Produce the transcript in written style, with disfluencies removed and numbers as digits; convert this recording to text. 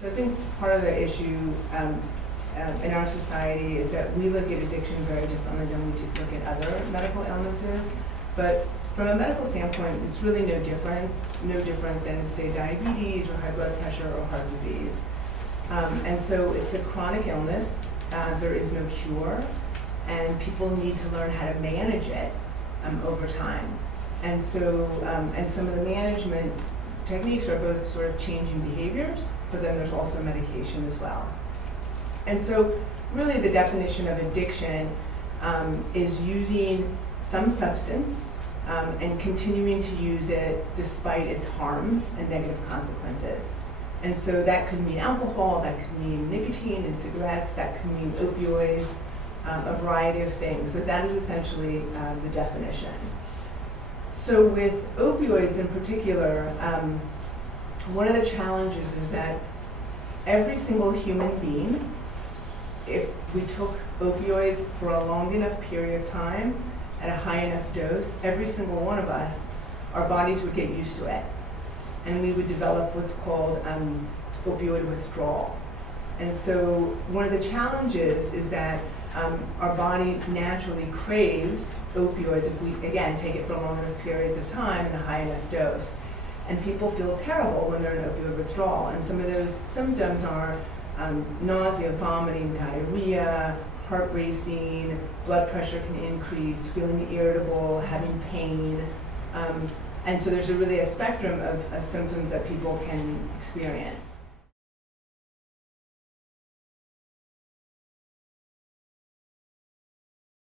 So I think part of the issue in our society is that we look at addiction very differently than we look at other medical illnesses. But from a medical standpoint, it's really no different than, say, diabetes or high blood pressure or heart disease. And so it's a chronic illness. There is no cure, and people need to learn how to manage it over time. And so, and some of the management techniques are both sort of changing behaviors, but then there's also medication as well. And so really the definition of addiction is using some substance and continuing to use it despite its harms and negative consequences. And so that could mean alcohol, that could mean nicotine in cigarettes, that could mean opioids, a variety of things. So that is essentially the definition. So with opioids in particular, one of the challenges is that every single human being, if we took opioids for a long enough period of time at a high enough dose, every single one of us, our bodies would get used to it. And we would develop what's called opioid withdrawal. And so one of the challenges is that our body naturally craves opioids if we, again, take it for long enough periods of time in a high enough dose. And people feel terrible when they're in opioid withdrawal. And some of those symptoms are nausea, vomiting, diarrhea, heart racing, blood pressure can increase, feeling irritable, having pain. And so there's really a spectrum of symptoms that people can experience.